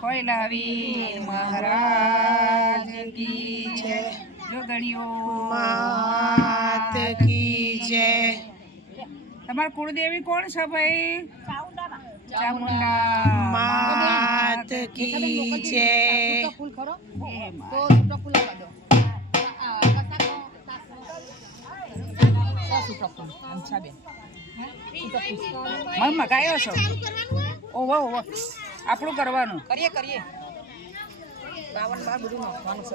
કોયલાવી મહારાજ કી જય, જોગણીઓ માત કી જય। તમારા કુળદેવી કોણ છે ભાઈ? ચામુંડા માત કી જય। મમ્મા ગાયો છો? ઓહો ઓહો, આપણું કરવાનું કરીએ 52 બાર બધું નાખવાનું છે।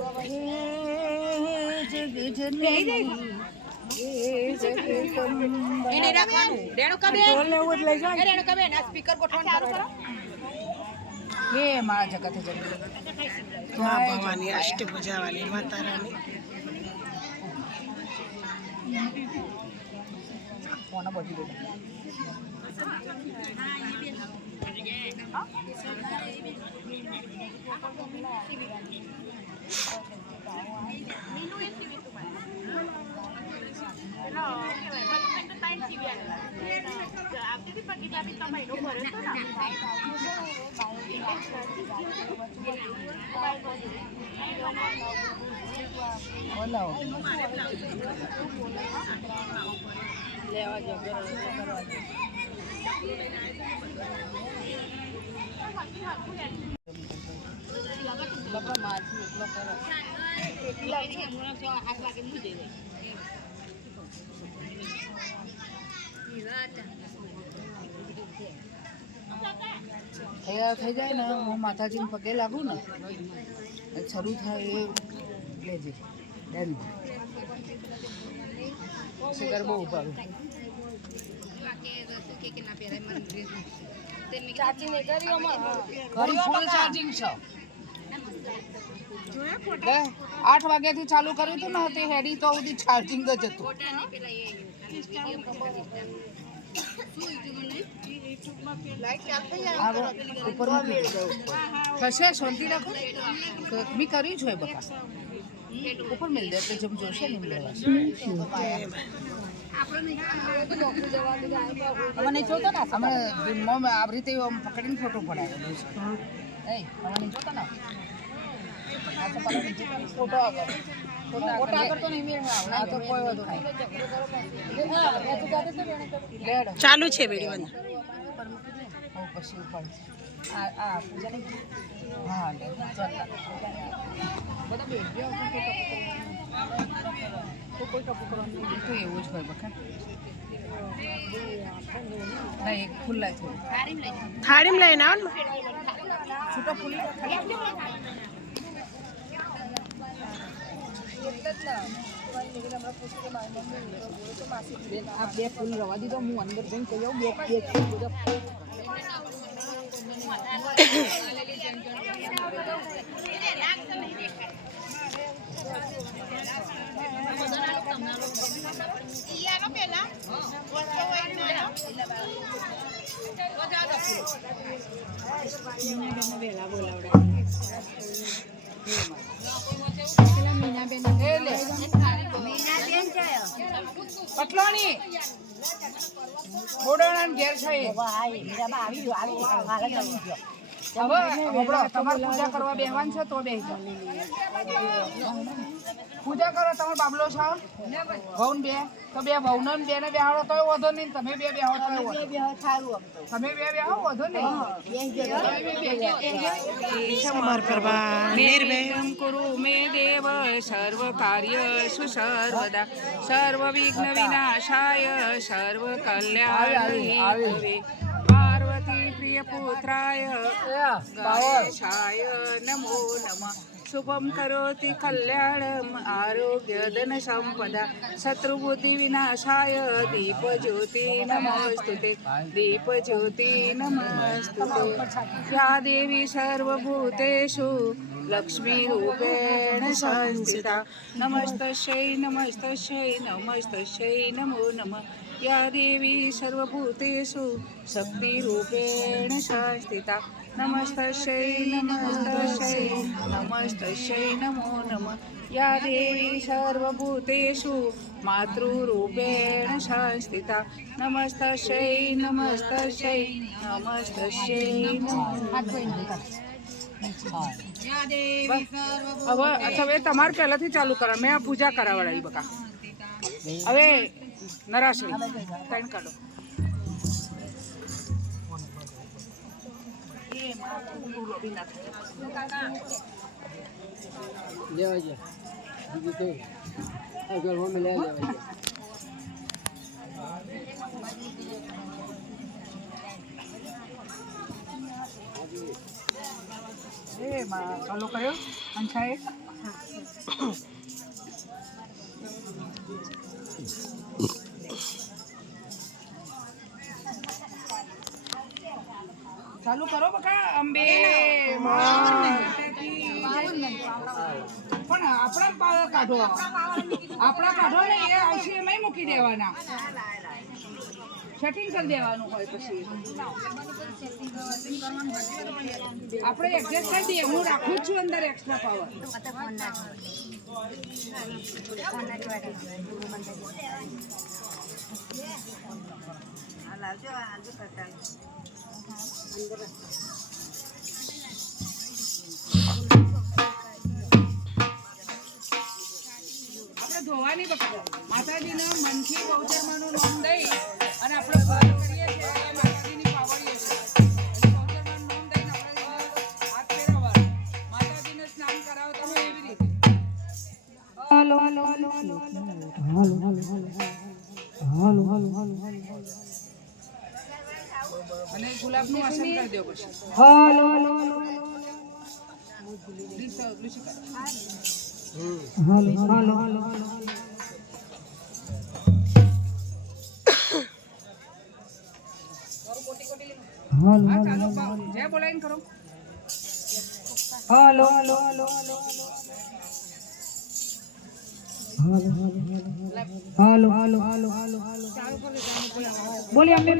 એને રાખવાનું રેણુ કબે ઢોલ લેવું જ લઈ જાવ રેણુ કબે ના સ્પીકર ગોઠવણ કરો। હે માં જગત જગત મા ભવાની અષ્ટભુજા વાલી માતા રાની કોના બોલી દે થઈ જાય ને હું માતાજીને પગે લાગુ ને શરૂ થાય એ લેજે ડન ગરબો ઉપાડું ફૂલ ચાર્જિંગ છે। 8 વાગ્યાથી ચાલુ કર્યું હતું ને તે હેડી તો સુધી ચાર્જિંગ જ હતું। થશે શાંતિ રાખો મેં કર્યું છે બકા ઉપર મિલ દે તો જેમ જોશે ને લેવાશે। મને જોતો ને અમે આવી રીતે પકડીને ફોટો પડાવ્યો છે। મને જોતો ને ફોટો આગળ તો નહીં મેળ તો કોઈ વધુ ચાલુ છે વિડીયો પછી ઉપર હા એવું જ હોય બખા એક ખુલ્લા થાળીમાં લઈને આવો ને છૂટો ફૂલ આ 2 ફૂલ રવા દીધો હું અંદર જઈને કહી આવું 2 પટલોણી બોડાણા ઘેર છે હવે તમારે પૂજા કરવા બેહવાનું છે તો બેહી પૂજા કરો તમારો બાબલો છો ભવન બે તો બે ભવન બે ને બેહાડો તોય વધો નહીં તમે બે બેહો તોય તમે બે બેહો વધો નહીં નિર્ભયમ કુરુ મે દેવ સર્વ કાર્યસુ સર્વદા સર્વ વિઘ્ન વિનાશાય સર્વ કલ્યાણ પાર્વતી પ્રિય પુત્રાય ગણેશાય નમો નમઃ શુભમ કરોતિ કલ્યાણમ આરોગ્ય ધન સંપદા શત્રુબુદ્ધિ વિનાશાય દીપ જ્યોતિ નમસ્તુતે દીપ જ્યોતિ નમસ્તુતે યા દેવી સર્વભૂતેષુ લક્ષ્મી રૂપેણ સંસ્થિતા નમસ્તસ્यै નમસ્તસ્यै નમસ્તસ્यै નમો નમઃ या देवी सर्वभूतेषु शक्तिरूपेण संस्थिता नमस्तस्यै नमस्तस्यै नमस्तस्यै नमो नमः या देवी सर्वभूतेषु मातृरूपेण संस्थिता नमस्तस्यै नमस्तस्यै नमस्तस्यै नमो नमः હવે તમારે પહેલાથી ચાલુ કરો મેં આ પૂજા કરાવડાવી બકા હવે નરાશ્રી ત્રણ કાઢો ચાલો કર્યો અંછાએ ચાલુ કરો બકા અંબે પણ આપણા કાઢો ને એ આવશે એમાં મૂકી દેવાના સેટિંગ કરી દેવાનું હોય પછી આપણે એડજસ્ટ કરી દઈએ હું રાખું જ છું અંદર એક્સ્ટ્રા પાવર આપણે ધોવાની બકા માતાજીના મનથી બહુધર્મનું નામ દઈ અને આપણે પાર કરીએ છીએ માતાજીની પાવડીએ છે બહુધર્મનું નામ દઈને આપણે હાથ ફેરવવા માતાજીને સ્નાન કરાવતા હોય એવી રીતે હાલો હાલો હાલો હાલો હાલો હાલો હાલો હાલો હાલો અને ગુલાબનું આસન કરી દો પછી હાલો હાલો હાલો હાલો હાલો હાલો જય બોલાઈને કરો હાલો હાલો હાલો હાલો હાલો હાલો હાલો હાલો હાલો બોલી અમે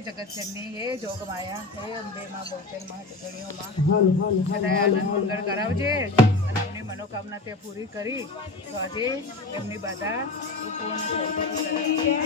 જગતજનની હે જોગમાયા હે અંબે માં બહુચર માં જગણીઓમાં સદાય આનંદ મંગળ કરાવજે અને એમની મનોકામના તે પૂરી કરી તો આજે એમની બધા પૂર્ણ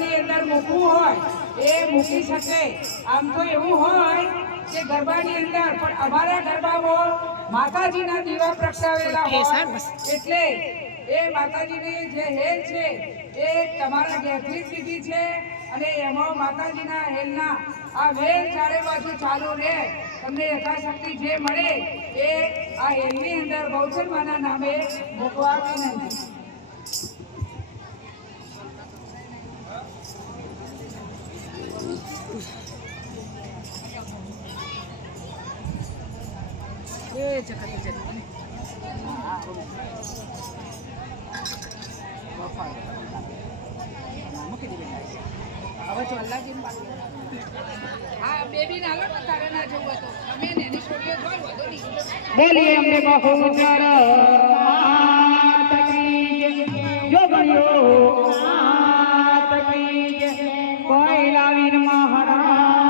ગરબાની અંદર મૂકવું હોય એ મૂકી શકે. આમ તો એવું હોય કે ગરબાની અંદર પણ અમારા ગરબામાં માતાજીના દીવા પ્રગટાવેલા હોય એટલે એ માતાજીની જે હેલ છે એ તમારા ઘેરથી જ લીધી છે અને એમાં માતાજીના હેલના આ વેલ ચારે બાજુ ચાલુ રહે. તમને યથાશક્તિ જે મળે એ આ હેલની અંદર બહુચરમાના નામે મૂકવા વિનંતી. બોલીએ અમને બહુચર માત કી જોગણીઓ માત કી કોઈ લાવીન મહારાજ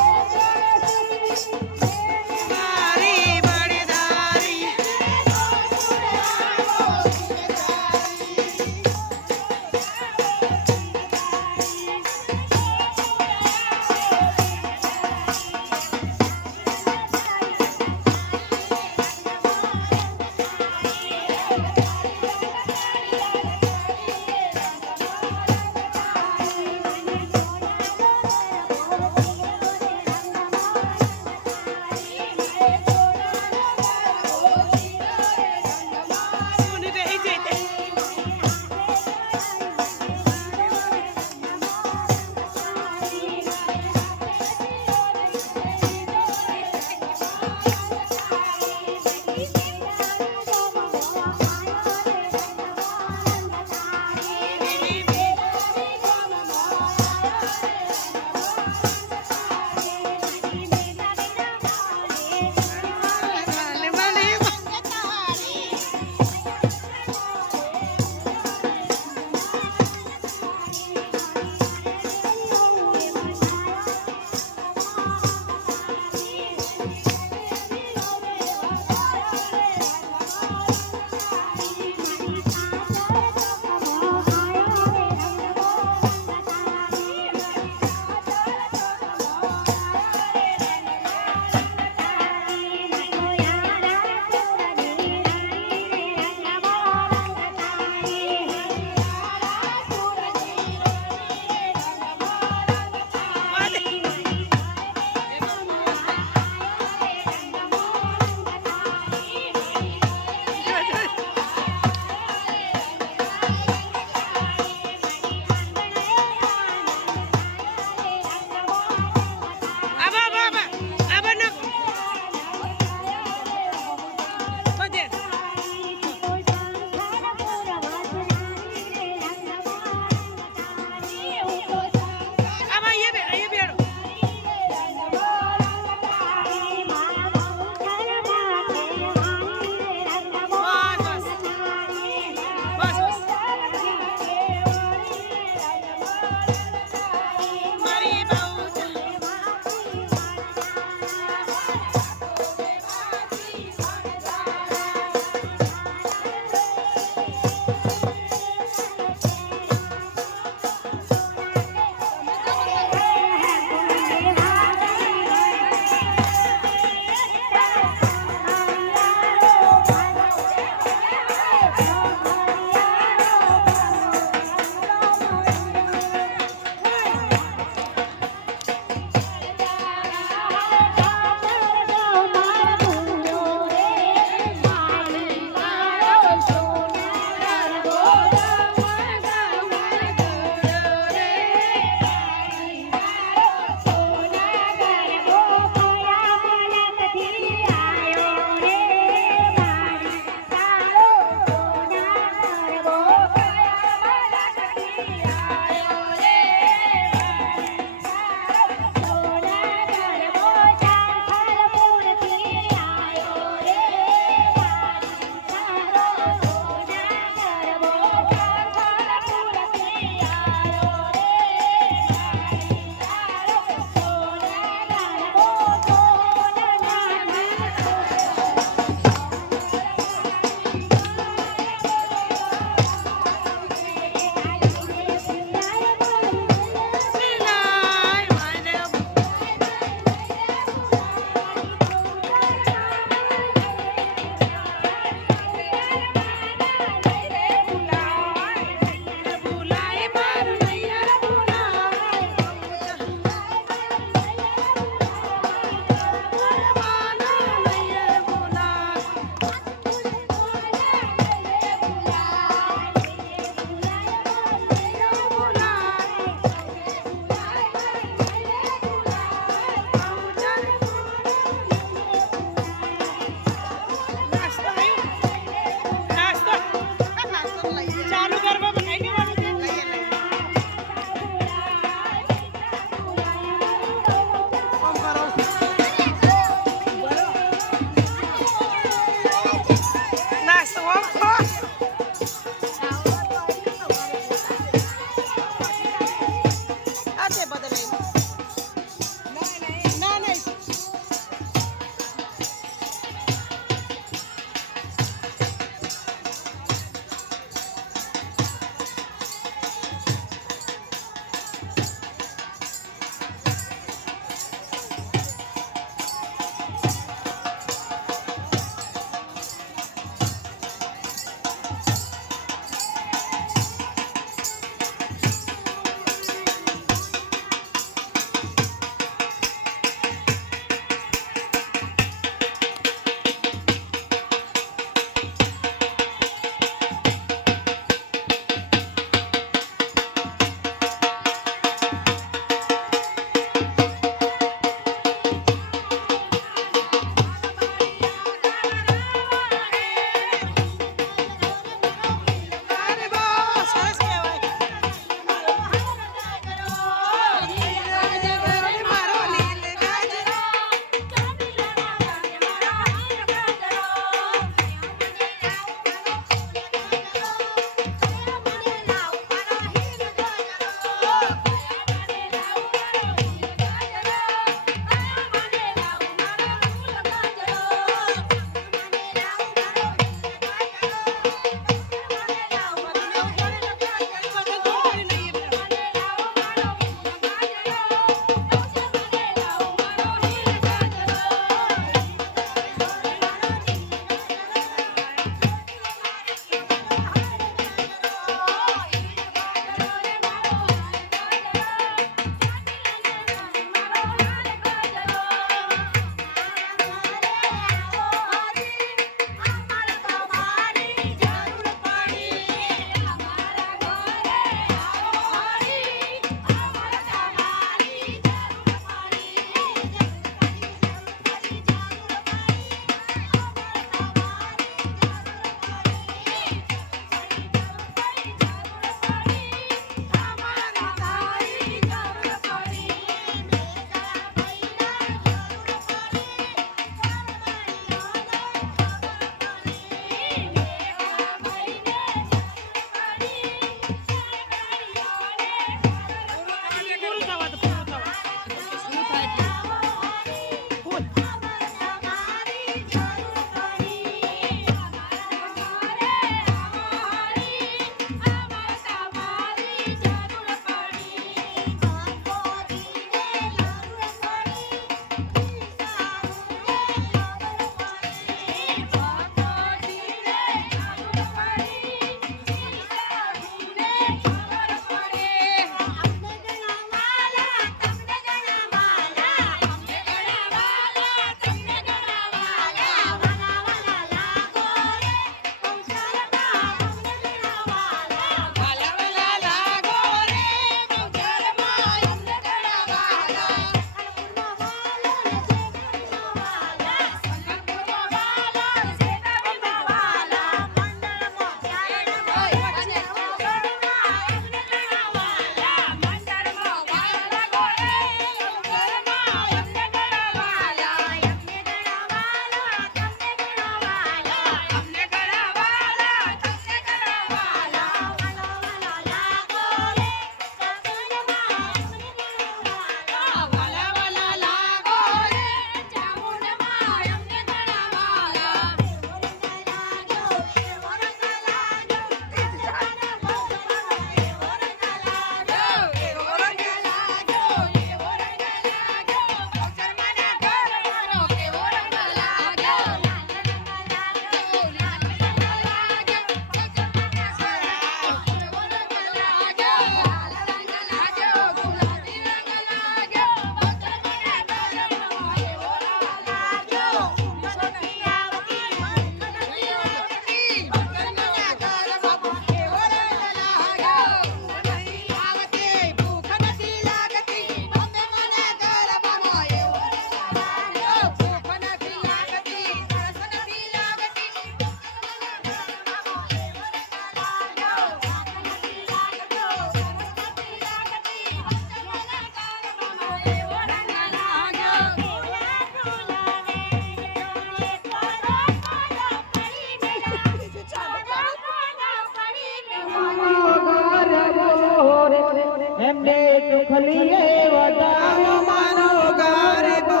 એમને સુખલીએ વધાવ્યો માનો ગરબો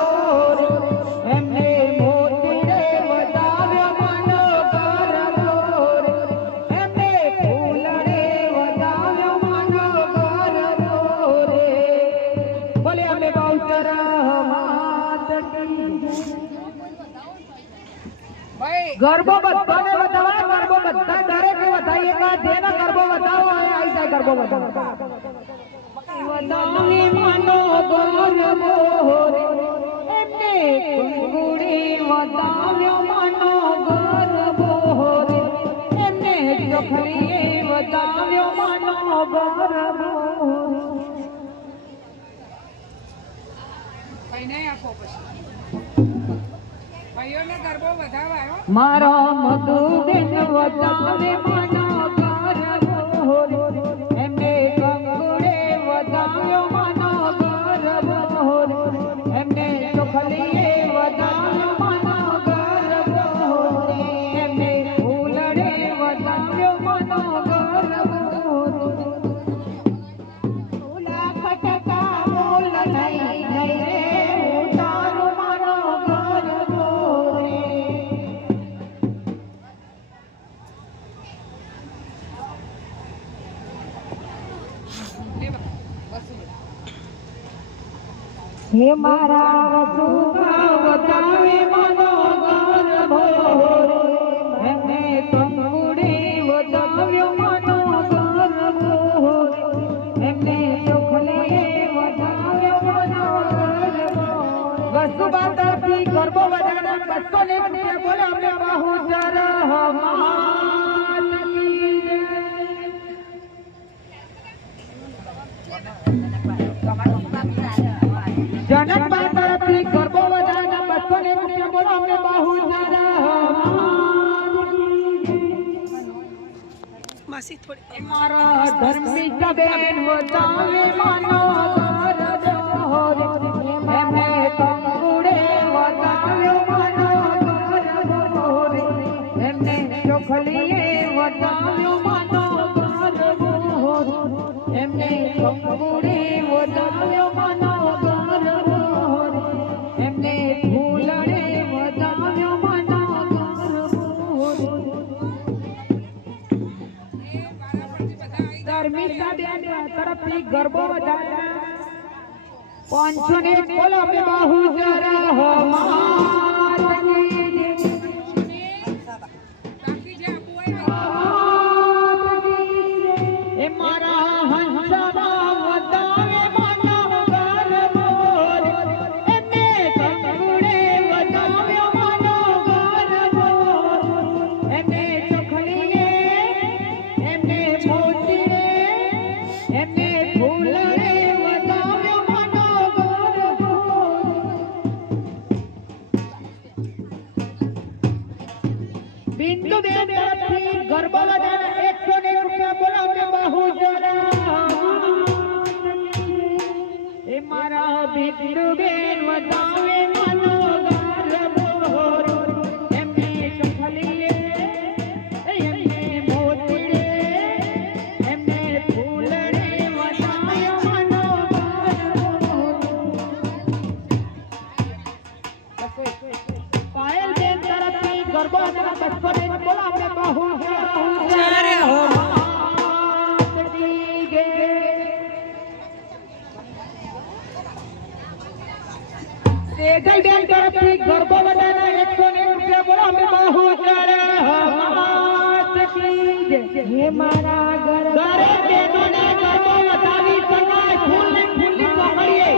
એમને મોતીએ વધાવ્યો માનો ગરબો એમને ફૂલરે વધાવ્યો માનો ગરબો રે બોલે અમે બહુચર માત ગરબો બધાને બતાવા ગરબો બધા દરેકે બતાવીએ કે જેનો ગરબો બતાવો આવી જાય ગરબો બતાવો વધાવે માનો ગરબો એમને કુંગુડી વધાવ્યો માનો ગરબો એમને ચોખલીએ વધાવ્યો માનો ગરબો મારો મધુબેન વધાવે માનો ગરબો એમને કંગુડે વધાવ્યો માનો ગરબો એમને ચોખલીએ વધાવ્યો માનો ગરબો એમને ફૂલડે વધાવ્યો માનો ગરબો ફૂલા ફટકા બોલ નહીં નહીં રે ઉતારો મારો ગરબો હે મારા સુખા વધાવે માનો ગરબો એમને કંગુડી વધાવ્યો માનો ગરબો એમને ચોખલીએ વધાવ્યો માનો ગરબો વસુબાદાથી ગરબો વધારનાર 200 બોલે અમે બહુચર માત કી જય જનક તરફથી ગરબો વધારનાર 200 બોલો અમે બહુચર માસી થોડી મારા ધર્મી સબેન વધાવે માનો ગરબો એમને કંગુડે વધાવ્યો માનો ગરબો એમને ચોખલીએ વધાવ્યો માનો ગરબો એમને કંગુડે વધાવ્યો માનો ગરબો એમને ફૂલડે વધાવ્યો માનો ગરબો ધર્મિષ્ઠા બેન તરફથી ગરબો વધારનાર 500 બોલો અમે બહુચર માત કી એ મારા હંસવા વધાવે માનવ ગરબો એને કંકુડે વધાવ્યો માનવ ગરબો એને ચોખલીએ એને મોતીએ એને ફૂલડે વધાવ્યો માનવ ગરબો બિંદુ બેન તરફથી ગરબા વધારે 101 રૂપિયા બોલાવને બહુ જરા એ મારા બિંદુ બેન વધાવે માનો ગરબો એમને ચોખલીએ એમને મોતીએ એમને ફૂલડે વધાવ્યો માનો ગરબો પાયલ બેન તરફથી ગરબો વધારે 201 બોલાવને બહુ જરા હો સેજલ બેન તરફથી ગરબો વધારે 101 રૂપિયા બોલો અમે બહુ હે મારા ઘરે બેનોને ગરબો વધાવી શકાય ફૂલ ને ફૂલની પકડીએ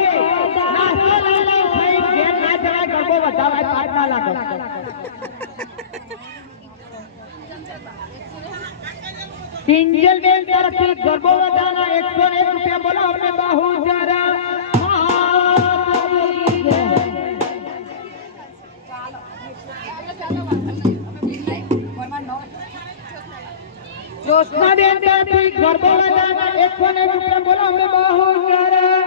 નાસ્તો લઈ લઈ ખાઈ ઘેર ના જવાય ગરબો વધાવાય પાટ ના લાગે કિંજલ બેન તરફથી ગરબો વધારે 101 રૂપિયા બોલો અમે બહુ જરા જોશના બેન તરફથી ગરબો વધારે 101 રૂપિયા બોલો અમે બહુ જરા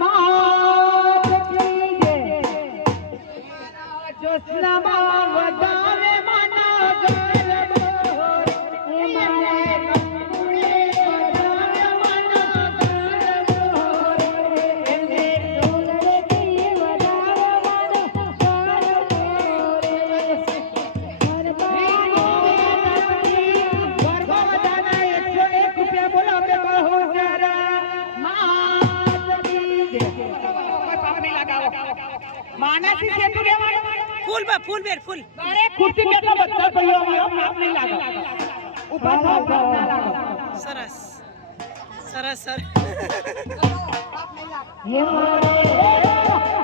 માત કી જય જોશના માં વધાવે માના ગરબો એ મારે કંકુડે વધાવે માના ગરબો એને ડોલરેથી વધાવે માનો માનાથી સેતુ લેવાનું ફૂલ બા ફૂલ બેર ફૂલ અરે ખુરશી બેઠા બધા ભાઈઓ આપ નહીં લાગો ઊભા થાવ ના લાગો સરસ સરસ સર હે મારે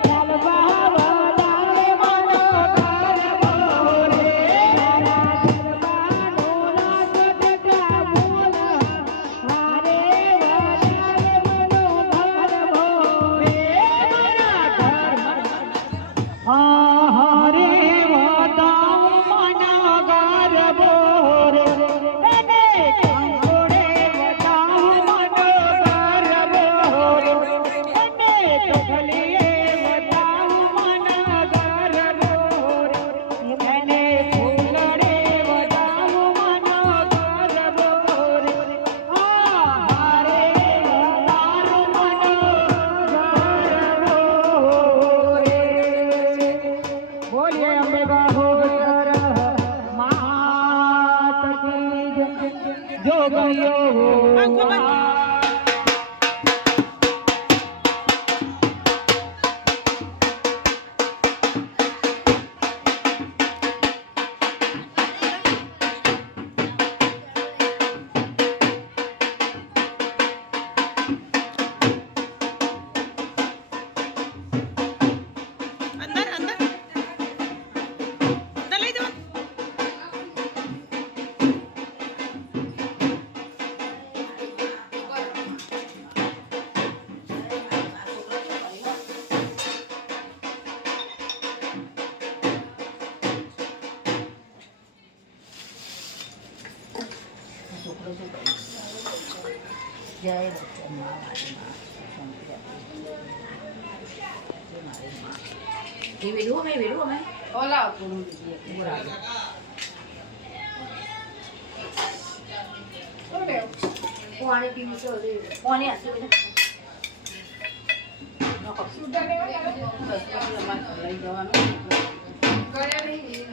ચાલવા વાળાએ માનો ગરબો રે ગરબાનો રાજ દેતા બોલ હારે વાળાએ માનો ગરબો રે મારા ઘર હારે વાતાવ માના ગરબો રે એને કંકોડે વાતાવ માનો ગરબો રે એને ચોખલીએ વાતાવ માના ગરબો રે એને ફૂલડે વાતાવ માનો ગરબો રે હારે વાતાવ માનો ગરબો રે બોલીએ અંબે બહોદર માત કી જય જોગયો અંદર અંદર અંદર લઈ જાઓ Đi về đũa mày. Có là cùng mua lại. Qua đây tìm chờ đi. Qua nè, chờ đi. Nó có sudah cái lấy cho nó. Cái đi.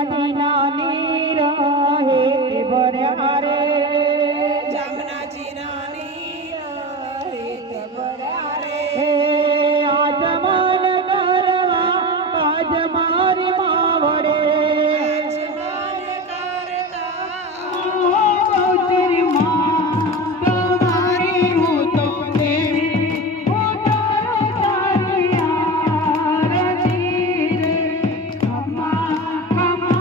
જમનાજીના નીર હે ભર્યા રે જામનાજીના નીર હે ભર્યા રે હે આજમાન કરવા આજ મારી માવડે આજમાન કરતા બહુચરી માં તમારી હું તો દેવી હું તારો ચાલિયા રતી રે ખમા ખમા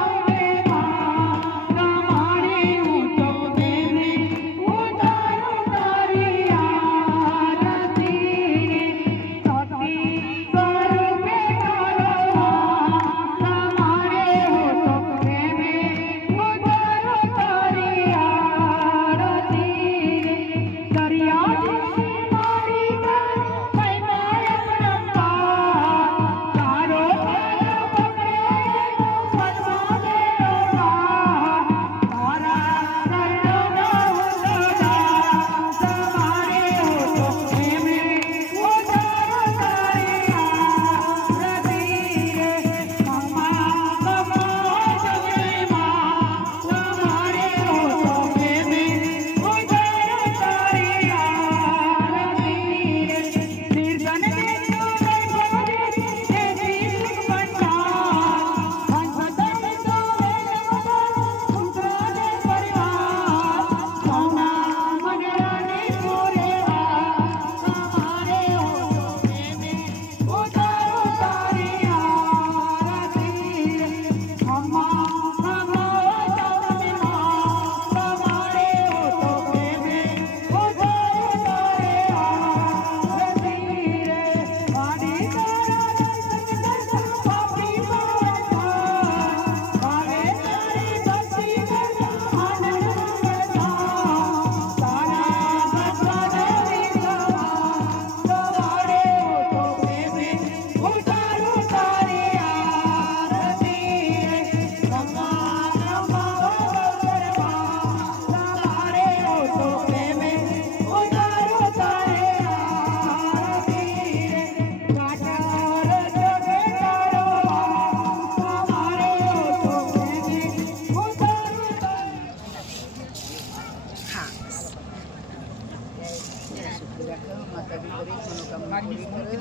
અંબે માં તમારી હું તો દેવી હું તારો ચાલિયા રતી રે સતી સ્વરૂપે તારો તમારે હું તો દેવી હું તારો ચાલિયા રતી રે દરિયાની મારી કઈ માય પરંપા તારો પકડે મનમાં મેરો તારા કરણોના ઉતરા તમારે હું તો પ્રેમે હું તારો ચાલિયા રતી રે મમ્મા મમ્મા જગમાં તમારે હું તો પ્રેમે હું તારો ચાલિયા રતી રે નિર્જન દેતો નહીં ભોગે એવી સુખ બંધા હંસતન તો પુત્રને પરિવાર સોના મનરાને પૂરેવા તમારે હું તો પ્રેમે હું તારો ચાલિયા રતી રે અમ્મા અમ્મા જગમાં તમારે હું તો પ્રેમે હું તારો ચાલિયા રતી રે વાડી તારા દર્શન કરતા પાપી પાવતા વારે તારી ભક્તિ કરતા આનંદ કરતા તારા ભજન વિસવા તમારે હું તો પ્રેમે હું તારો ચાલિયા રતી રે મમ્મા મમ્મા કરવા તમારે હું તો પ્રેમે હું તારો ચાલિયા રતી રે કાટર જોડે તારો તમારે હું તો પ્રેમે હું તારો માતાજી દરેક મનોકામના પૂરી કરે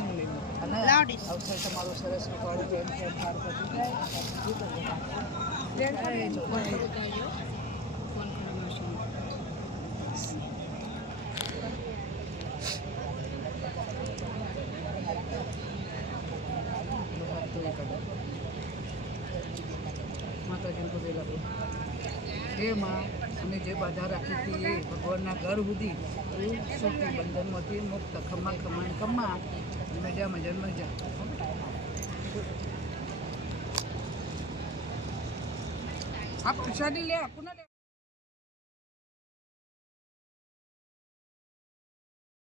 અને અવસર તમારો સરસ નીકળે પ્રેમ પાર પતી જાય માતાજીને પગે લાગો હે માં અમે જે બાધા રાખી હતી એ ભગવાનના ઘર સુધી સુખી બંધનમાંથી મુક્ત ખમ્મા ખમ્મા ખમ્મા મજા મજા મજા આપ પ્રસાદી લે આપું ના લે